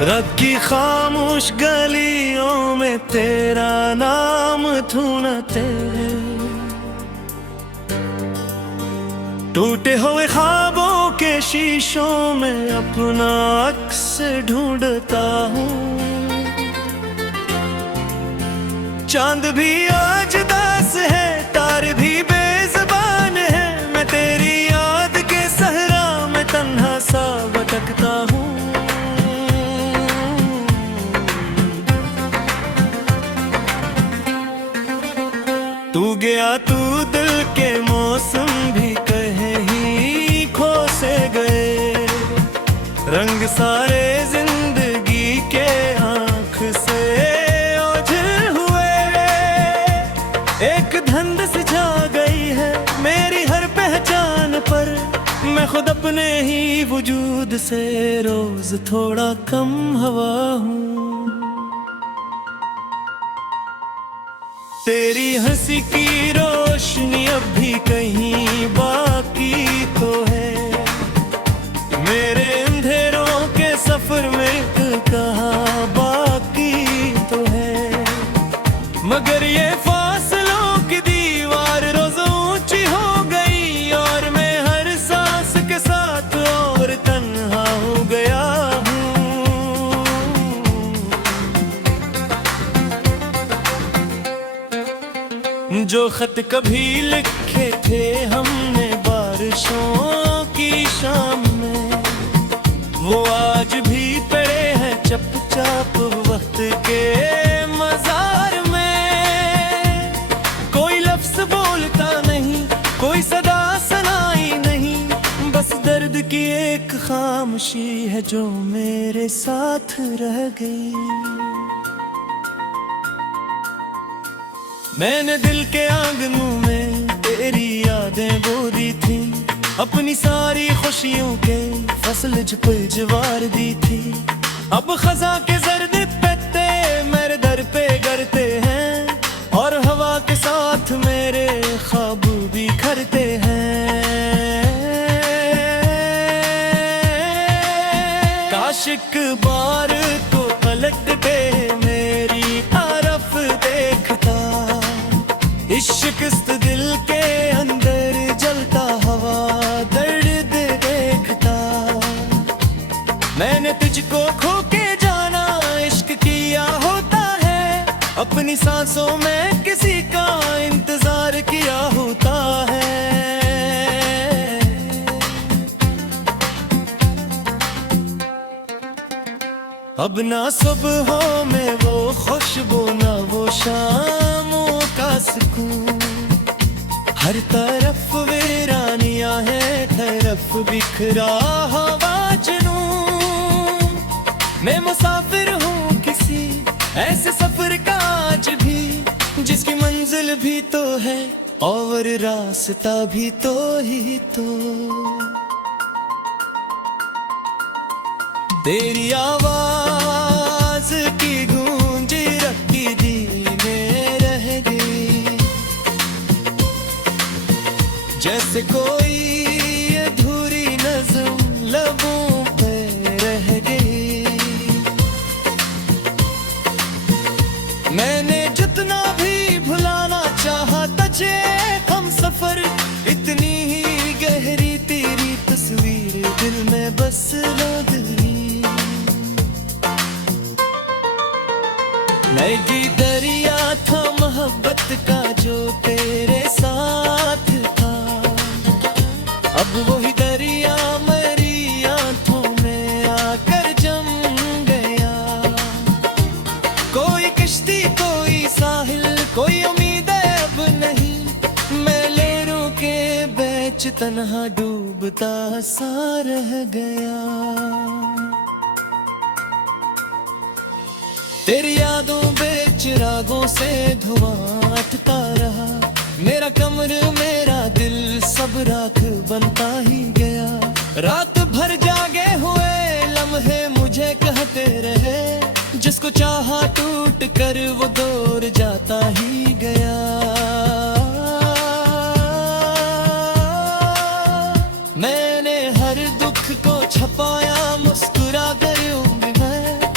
रब की खामोश गलियों में तेरा नाम धुनते हैं। टूटे हुए ख्वाबों के शीशों में अपना अक्स ढूंढता हूँ। चांद भी आज दास है, तारे भी बेज़बान है। मैं तेरी याद के सहरा में तन्हा सा भटकता हूँ। तू गया तू दिल के मौसम भी कहे ही खो से गए। रंग सारे जिंदगी के आँख से ओझल हुए। एक धुंध सी छा गई है मेरी हर पहचान पर। मैं खुद अपने ही वजूद से रोज थोड़ा कम हवा हूँ। तेरी हंसी की रोशनी अब भी कहीं बाकी तो है। मेरे अंधेरों के सफर में कहाँ बाकी तो है। मगर ये फासलों की दीवार रोज ऊंची हो गई। और मैं हर सांस के साथ और तन्हा हो गया हूँ। जो खत कभी लिखे थे हमने बारिशों की शाम में, वो आज भी पड़े हैं चुपचाप वक्त के मजार में। कोई लफ्ज बोलता नहीं, कोई सदा सुनाई नहीं। बस दर्द की एक खामोशी है जो मेरे साथ रह गई। मैंने दिल के आंगनों में तेरी यादें बो दी थी। अपनी सारी खुशियों के फसल ज्वार दी थी। अब खजा के जर्द पत्ते मेरे दर पे गिरते हैं। और हवा के साथ मेरे ख्वाब भी खरते हैं। काश एक बार तो पलटते मेरी तरफ देखता। शिकस्त दिल के अंदर जलता हवा दर्द देखता। मैंने तुझको खो के जाना इश्क किया होता है। अपनी सांसों में किसी का इंतजार किया होता है। अब ना सुबहों में वो खुशबू ना वो शामों का सुकून। हर तरफ वीरानियां है, तरफ बिखरा हवा जुनून। मैं मुसाफिर हूँ किसी ऐसे सफर का आज भी, जिसकी मंजिल भी तो है और रास्ता भी तो ही तो। तेरी आवाज की गूंज रखी दिल में रह गई। जैसे कोई अधूरी नज़्म लबों पे रह गई। मैंने जितना भी भुलाना चाहा तुझे हम सफर, इतनी ही गहरी तेरी तस्वीर दिल में बस लो गई। नदी दरिया था मोहब्बत का जो तेरे साथ था। अब वही दरिया मेरी आंखों में आकर जम गया। कोई किश्ती कोई साहिल कोई उम्मीद अब नहीं। मैं लहरों के बीच तन्हा डूबता सा रह गया। तेरी यादों बेच रागों से धुआं उठता रहा। मेरा कमर मेरा दिल सब राख बनता ही गया। रात भर जागे हुए लम्हे मुझे कहते रहे, जिसको चाहा टूट कर वो दूर जाता ही गया। मैंने हर दुख को छपाया मुस्कुरा कर मैं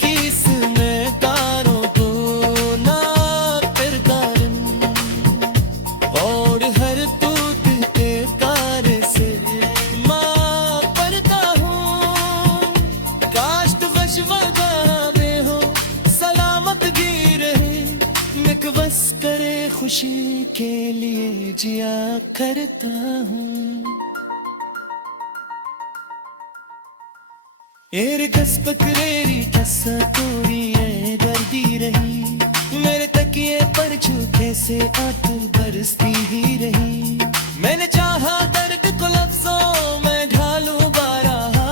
किस्में तारों को ना किरदारन और हर तूत के तारे से माँ पढ़ता हूँ। काश तू बशवदावे हो सलामत गी रहे, मैं बस करे खुशी के लिए जिया करता हूँ। एरे कसपक रेरी ठस्सा तोरी है दर्दी रही, मेरे तकिए पर झूठे से आंसू बरसती ही रही। मैंने चाहा दर्द को लफ्जों में ढालूं बारहा,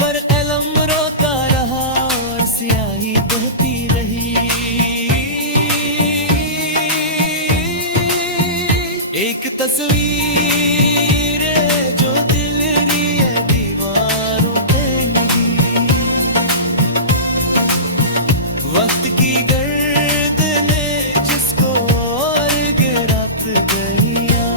पर अलम रोता रहा और स्याही बहती रही। एक तस्वीर है जो दिल दिए दीवारों पे लगी, वक्त की गर्द ने जिसको और गिरफ्त गईया।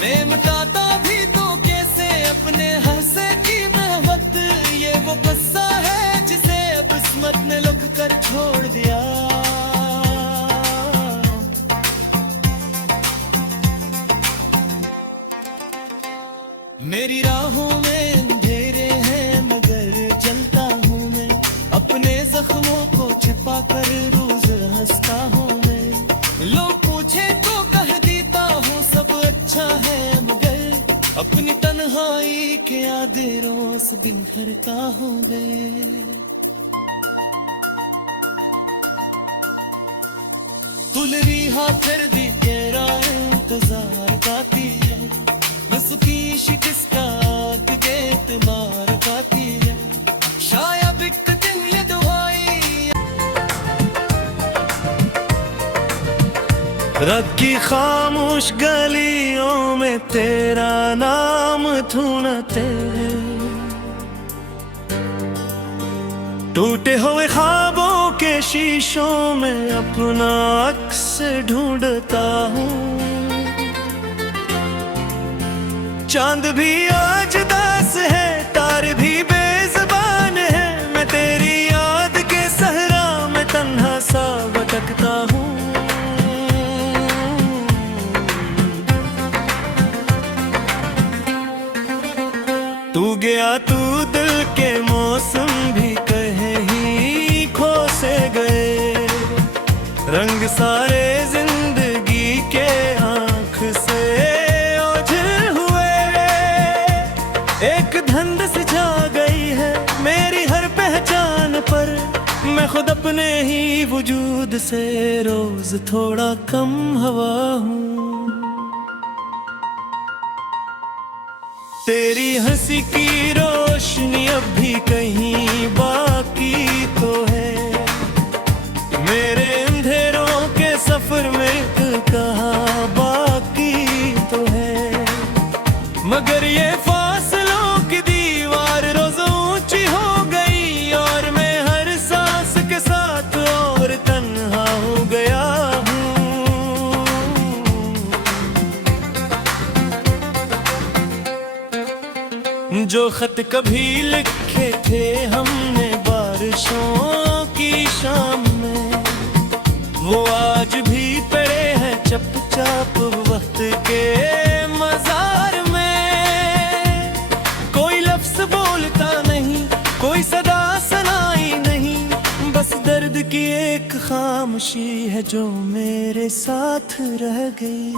मैं मिटाता भी तो कैसे अपने हंसे की महबत, ये वो किस्सा है जिसे अब किस्मत ने लिख कर छोड़ दिया। मेरी राहों में अंधेरे हैं मगर जलता हूँ मैं, अपने जख्मों को छिपा कर रोज हंसता हूँ मैं। लोग पूछे तो कह देता हूँ सब अच्छा है मगर अपनी तन्हाई के आधे रोज बिखरता हूँ मैं। तुल रिहा कर दी तेरा इंतजार गाती है, उसकी शिकस्त के तुम्हार गाती है। शायद एक दिन ये दुआई रात की खामोश गलियों में तेरा नाम धुनते, टूटे हुए ख्वाबों के शीशों में अपना अक्स ढूंढता हूँ। चांद भी आज दास है, तारे भी बेज़बान है, मैं तेरी याद के सहरा में तन्हा सा भटकता हूँ। तू गया तू दिल के मौसम भी कहे ही खो से गए, रंग सारे जिंदगी के आँख से एक धंध सी छा गई है मेरी हर पहचान पर। मैं खुद अपने ही वजूद से रोज थोड़ा कम हवा हूँ। तेरी हंसी की रोशनी अब भी कहीं बाकी तो है, मेरे अंधेरों के सफर में कहाँ बाकी तो है। मगर ये जो खत कभी लिखे थे हमने बारिशों की शाम में, वो आज भी पड़े हैं चुपचाप वक्त के मजार में। कोई लफ्ज बोलता नहीं, कोई सदा सुनाई नहीं, बस दर्द की एक खामोशी है जो मेरे साथ रह गई।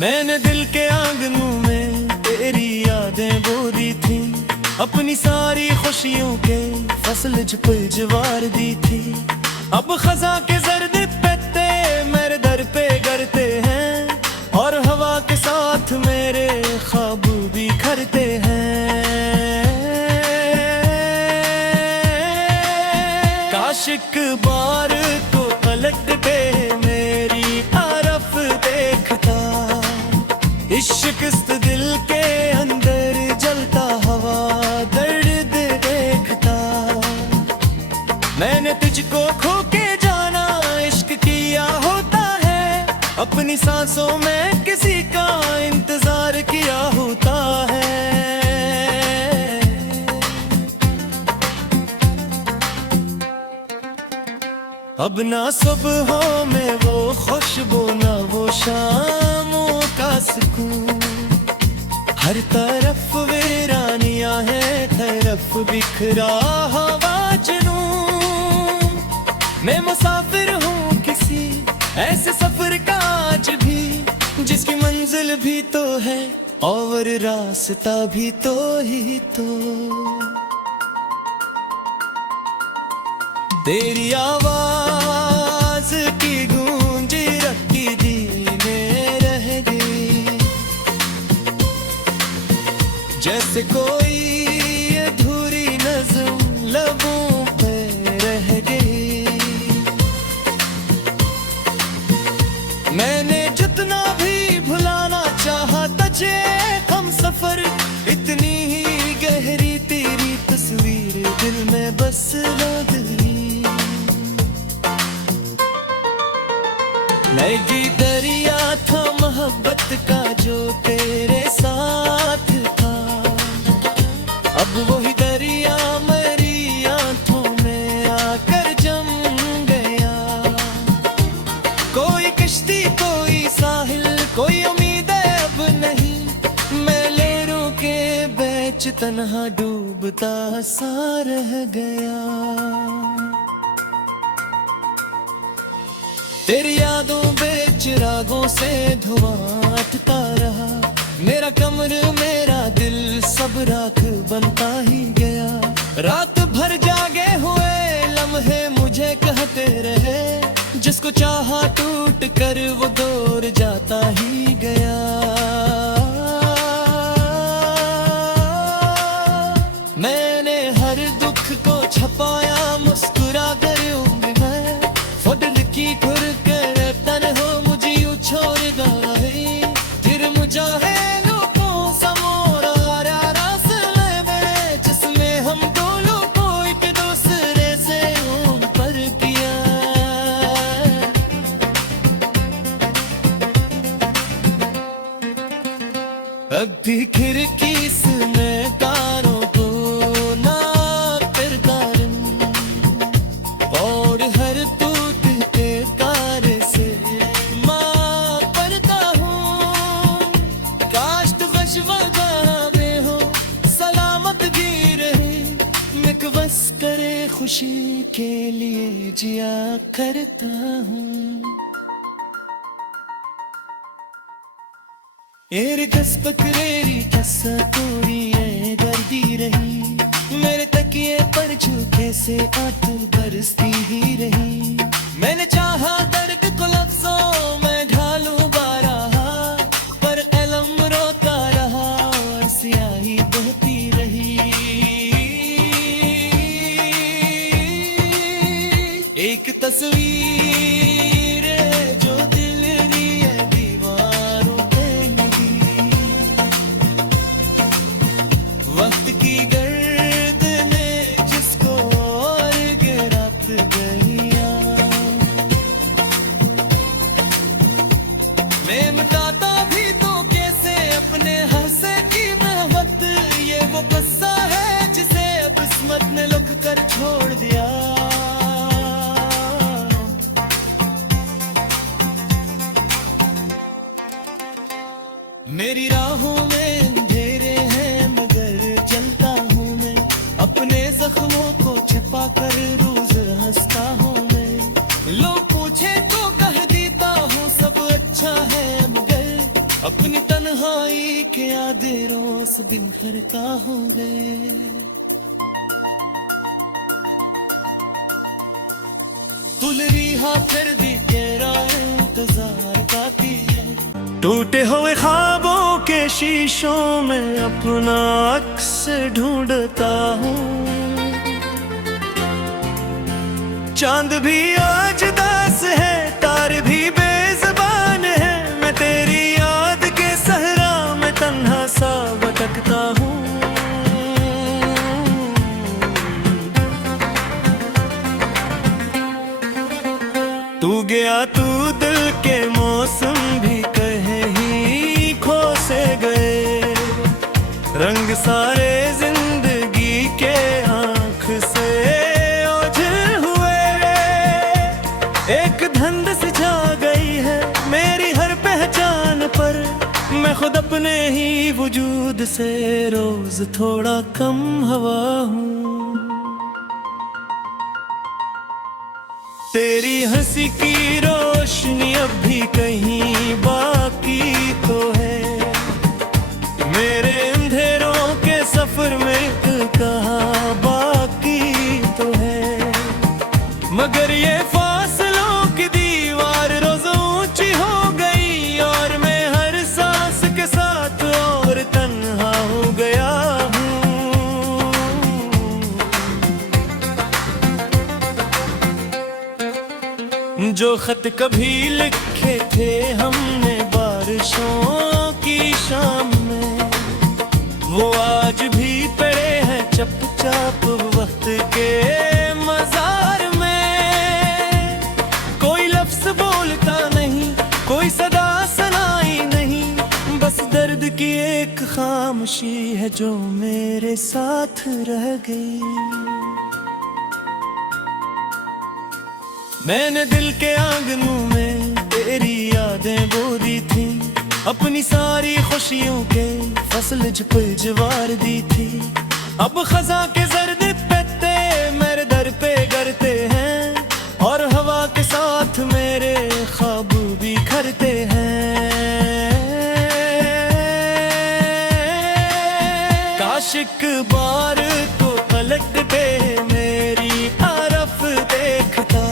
मैंने दिल के आंगनों में तेरी यादें बो दी थी, अपनी सारी खुशियों के फसल जवार दी थी। अब खजा के जर्द पत्ते मेरे दर पे गिरते हैं और हवा के साथ मेरे ख्वाब भी बिखरते हैं। काश एक बार तो पलट पे मेरी तरफ देखता, इश्क दिल के अंदर जलता हवा दर्द देखता। मैंने तुझको खो के जाना इश्क किया होता है, अपनी सांसों में किसी का इंतजार किया अब ना सुबहों में वो खुशबू ना वो शामों का सुकून। हर तरफ वीरानियां है, तरफ बिखरा हवा जुनून। मैं मुसाफिर हूँ किसी ऐसे सफर का आज भी, जिसकी मंजिल भी तो है और रास्ता भी तो ही तो। तेरी आवाज की गूंज रखी दिल में रह गई, जैसे कोई अधूरी नज़्म लबों पे रह गई। मैंने जितना भी भुलाना चाहा तुझे हम सफर, इतनी ही गहरी तेरी तस्वीर दिल में बस गई। नई दरिया था मोहब्बत का जो तेरे साथ था, अब वही दरिया मेरी आंखों में आकर जम गया। कोई किश्ती कोई साहिल कोई उम्मीद अब नहीं, मैं लहरों के बीच तन्हा डूबता सा रह गया। तेरी यादों बेचिरागों से धुआं उठता रहा, मेरा कमर मेरा दिल सब राख बनता ही गया। रात भर जागे हुए लम्हे मुझे कहते रहे, जिसको चाहा टूट कर वो दूर जाता ही गया। मैंने हर दुख को छपाया मुस्कुरा कर उम्र में, फुटल की खुर कर तन हो मुझे यू छोड़ गई। फिर मुझे है लोगों समोरा रास्ते में, जिसमें हम दोनों को एक दूसरे से ऊपर किया। अब भी खिड़की से तारों को ना किरदारन, और हर टूटते तारे से माँ पड़ता हूँ। काश तू खुशवदावे हो सलामत भी रहे, मैं बस करे खुशी के लिए जिया करता हूँ। एरे कसपक रेरी कसा कोरी है दर्दी रही, मेरे तकिए पर झूठे से आंसू बरसती ही रही। मैंने चाहा दर्द को लफ्जों में ढालूं बारहा, पर अलम रोता रहा और स्याही बहती रही। एक तस्वीर है जो दिल दिए दीवारों पे लगी, वक्त की गर्द ने जिसको और गिरफ्त गईया। मैं मिटाता भी तो कैसे अपने हंसे की मोहब्बत, ये वो किस्सा है जिसे अब किस्मत ने लिख कर छोड़ दिया। मेरी राहों में अंधेरे हैं मगर चलता हूँ मैं, अपने जख्मों को छिपा कर रोज हंसता हूँ मैं। लोग पूछे तो कह देता हूँ सब अच्छा है, मगर अपनी तन्हाई के आधे रोज बिखरता हूँ मैं। तुल रिहा कर दी तेरा इंतजार पाती है, टूटे हुए ख्वाबों के शीशों में अपना अक्स ढूंढता हूँ। चांद भी आज दास है, तारे भी बेज़बान है, मैं तेरी याद के सहरा में तन्हा सा भटकता हूँ। तू गया तू दिल के मौसम भी कहीं खो से गए, रंग सारे जिंदगी के आंख से ओझल हुए। मैं खुद अपने ही वजूद से रोज थोड़ा कम हवा हूँ। तेरी हंसी की रोशनी अब भी कहीं बाकी तो है, मेरे अंधेरों के सफर में कहाँ बाकी तो है। मगर ये फासलों की दीवार रोज ऊंची हो गई, और मैं हर सांस के साथ और तन्हा हो गया हूँ। जो खत कभी लिखे थे हमने बारिशों की शाम में, वो आज भी पड़े हैं चुपचाप वक्त के मजार में। कोई लफ्ज बोलता नहीं, कोई सदा सुनाई नहीं, बस दर्द की एक खामोशी है जो मेरे साथ रह गई। मैंने दिल के आंगनों में तेरी यादें बो दी थी, अपनी सारी खुशियों के फसल झुपझवार दी थी। अब खजा के जर्द पत्ते मेरे दर पे गिरते हैं, और हवा के साथ मेरे ख्वाब भी बिखरते हैं। काश एक बार तो पलट पे मेरी तरफ देखता,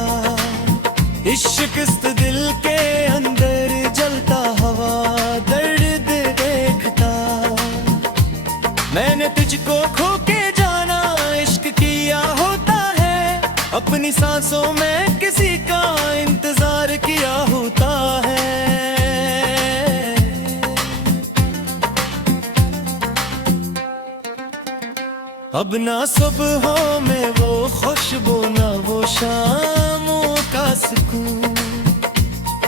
इश्क इस दिल के अंदर जलता हवा दर्द देखता। मैंने तुझको खो के जाना इश्क किया होता है, अपनी सांसों में किसी का इंतजार किया होता है। अब ना सुबहों में वो खुशबू, ना वो शामों का सुकून,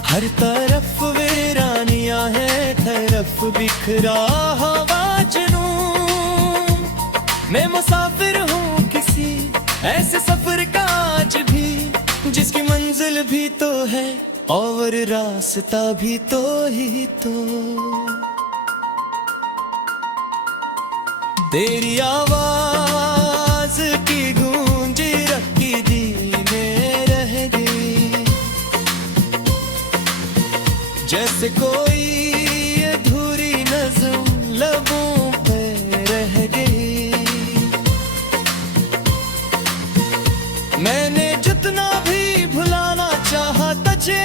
हर तरफ वीरानियां हैं, तरफ बिखरा हवा जुनून। मैं मुसाफिर हूँ किसी ऐसे सफर का आज भी, जिसकी मंजिल भी तो है और रास्ता भी तो ही तो। तेरी आवाज की गूंज रखी दिल में रह गई, जैसे कोई अधूरी नज़्म लबों पे रह गई। मैंने जितना भी भुलाना चाहा तुझे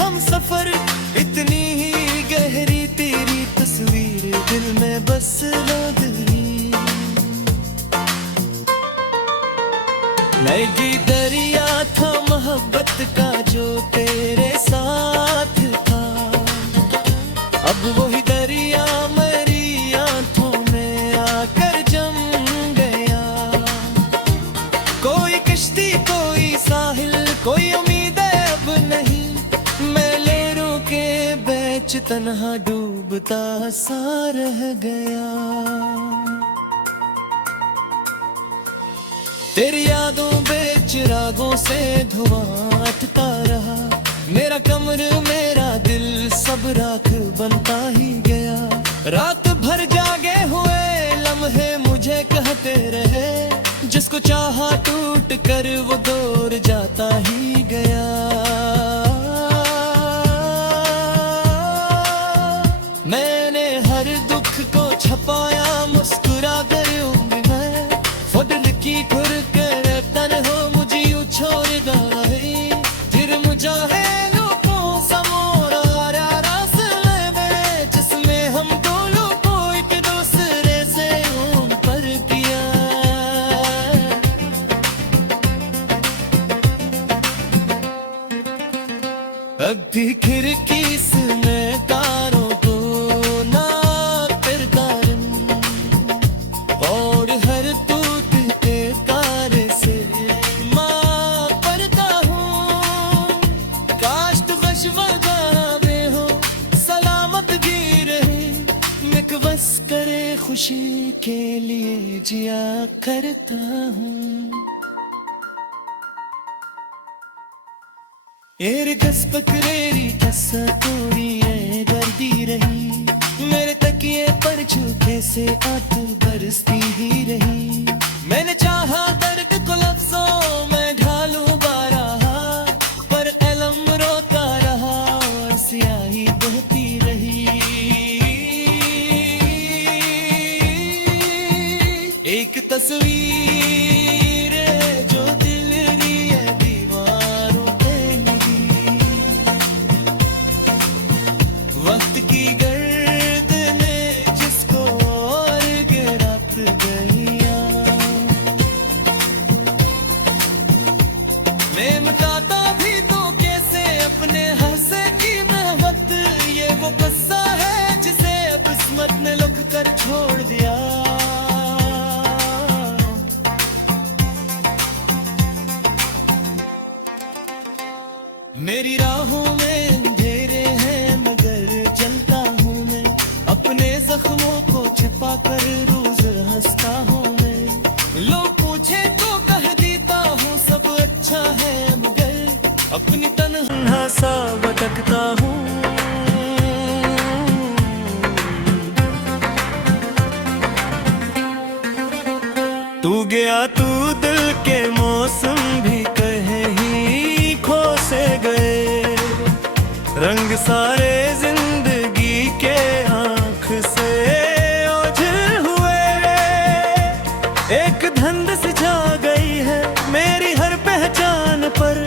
हम सफर, इतनी ही गहरी तेरी तस्वीर दिल में बस लो गई। लगी दरिया था मोहब्बत का जो तेरे साथ था, अब वही दरिया मेरी आंखों में आकर जम गया। कोई कश्ती कोई साहिल कोई उम्मीद अब नहीं, मैं लहरों के बीच तन्हा डूबता सा रह गया। तेरी यादों बेच रागों से धुआं उठता रहा, मेरा कमर मेरा दिल सब राख बनता ही गया। रात भर जागे हुए लम्हे मुझे कहते रहे, जिसको चाहा टूट कर वो दूर जाता ही गया। मैंने हर दुख को छपाया मुस्कुरा कर उम्र में, वो दिल की खुर कर तन हो मुझे छोड़ गई। फिर मुझे है लोगों समोरा रास्ते में, जिसमें हम दोनों को एक दूसरे से उन पर किया। अब भी खिड़की से तारों को ना किरदार, और हर टूट के तारे से माँ पड़ता हूँ। काश तू बशवदारे हो सलामत भी रहे, मैं बस करे खुशी के लिए जिया करता हूँ। एरे गस पकड़ेरी कसा तोरी है गर्दी रही, मेरे पर झूठे से आंख बरसती ही रही। मैंने चाहा दर्द को लफ्जों में ढालूं बारहा, पर कलम रोता रहा और स्याही बहती रही। एक तस्वीर जो दिल दिए दीवारों पे लगी, वक्त की गर्द ने जिसको और गिरफ्त गईया। मैं मिटाता भी तो कैसे अपने हंसे की महबत, ये वो किस्सा है जिसे अब किस्मत ने लुक कर छोड़ दिया। मेरी राहों में अंधेरे हैं मगर जलता हूँ मैं, अपने जख्मों को छिपा कर रोज हंसता हूँ मैं। लोग पूछे तो कह देता हूँ सब अच्छा है मगर अपनी तन्हा सा भटकता हूँ। तू गया तू दिल के मौसम भी कहे ही खो से गए, रंग सारे जिंदगी के आंख से ओझल हुए। एक धुंध सी छा गई है मेरी हर पहचान पर,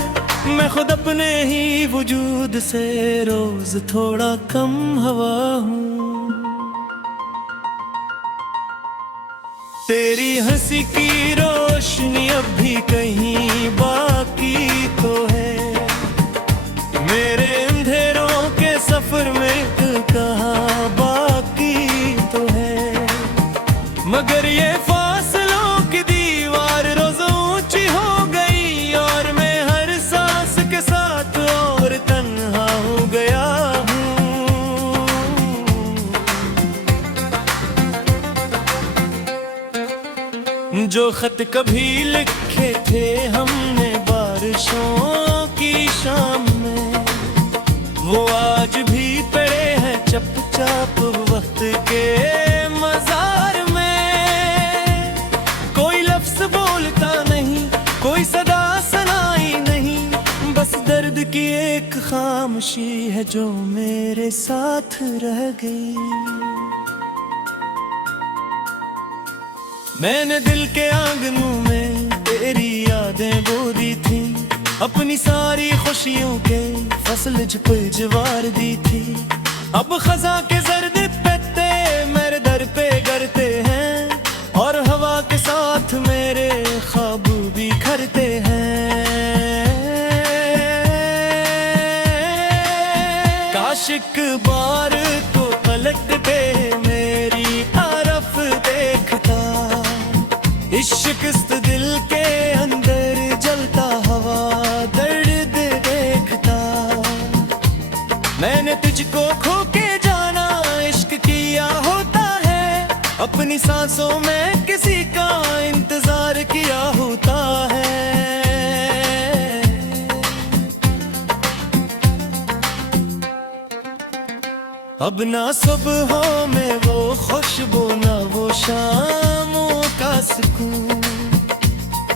मैं खुद अपने ही वजूद से रोज थोड़ा कम हवा हूँ। तेरी हंसी की रोशनी अब भी कहीं बाकी तो है, मेरे अंधेरों के सफर में कहाँ बाकी तो है। मगर ये फासलों की दीवार रोज ऊंची हो गई और मैं हर सांस के साथ और तन्हा हो गया हूँ। जो खत कभी लिखे थे हमने बारिशों की शाम में, वो आज भी पड़े हैं चुपचाप वक्त के मजार में। कोई लफ्ज बोलता नहीं, कोई सदा सुनाई नहीं, बस दर्द की एक खामोशी है जो मेरे साथ रह गई। मैंने दिल के आंगनों में तेरी यादें बो दी थी, अपनी सारी खुशियों के फसल जवार दी थी। अब खजा के जर्द पत्ते मेरे दर पे गिरते हैं और हवा के साथ मेरे ख्वाब भी खरते हैं। काश एक बार तो पलट पे मेरी तरफ देखता, इश्क इस दिल के अंदर जलता हवा दर्द देखता। मैंने तुझको खो के जाना इश्क किया होता है, अपनी सांसों में किसी का इंतजार किया होता है। अब ना सुबहों में वो खुशबू ना वो शामों का सुकून,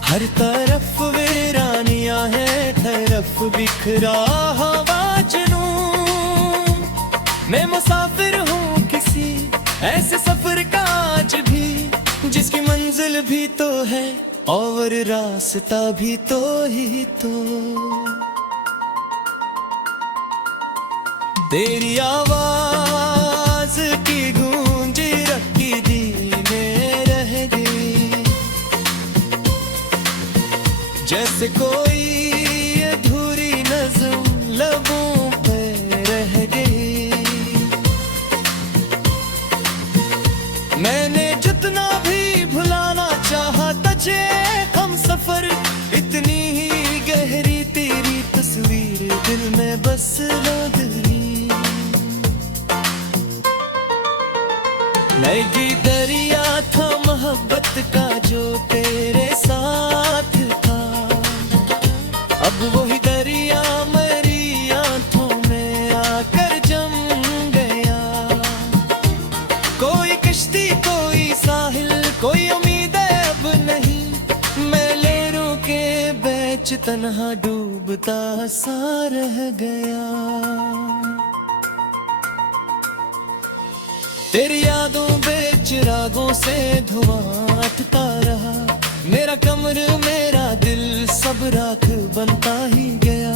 हर तरफ वीरानियां हैं तरफ बिखरा हवा जुनून। मैं मुसाफिर हूँ किसी ऐसे सफर का आज भी, जिसकी मंजिल भी तो है और रास्ता भी तो ही तो। तेरी आवाज की गूंज रखी दिल में रह गई, जैसे कोई अधूरी नज़्म लबों पे रह गई। मैंने जितना भी भुलाना चाहा तुझे हम सफर, इतनी ही गहरी तेरी तस्वीर दिल में बस लग गई। लगी दरिया था मोहब्बत का जो तेरे साथ था, अब वही दरिया मेरी आंखों में आकर जम गया। कोई कोई उम्मीद अब नहीं, मैं लहरों के बीच तन्हा डूबता सा रह गया। तेरी यादों बेच रागों से धुआं उठता रहा, मेरा कमर मेरा दिल सब राख बनता ही गया।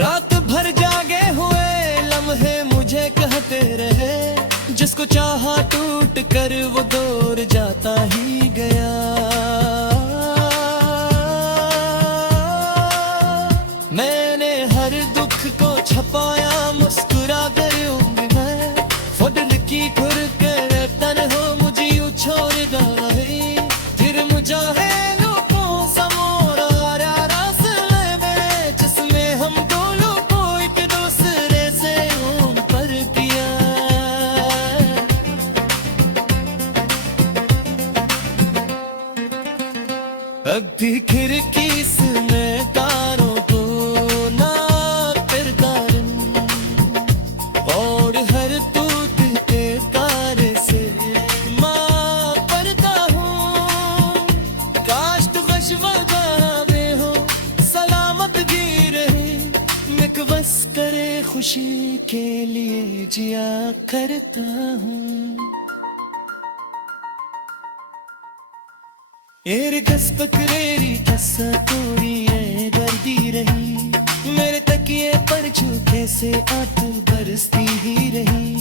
रात भर जागे हुए लम्हे मुझे कहते रहे, जिसको चाहा टूट कर वो दूर जाता ही गया। मैंने हर दुख को छपाया मुस्कुरा कर उम्र में, फुदल की खुर कर तन हो मुझे छोड़ गई। फिर मुझे है लोगों समोरा रास्ते में, जिसमें हम दो लोगों एक दूसरे से उन पर किया। अब भी खिड़की से तारों को ना किरदार, और हर टूट के तारे से माँ पड़ता हूँ। काश तू गशवदारे हो सलामत भी रहे, मैं बस करे खुशी के लिए जिया करता हूँ। एरे गस्पक रेरी कसा तोड़ी है दर्दी रही, मेरे तकिए पर झूठे से आंसू बरसती ही रही।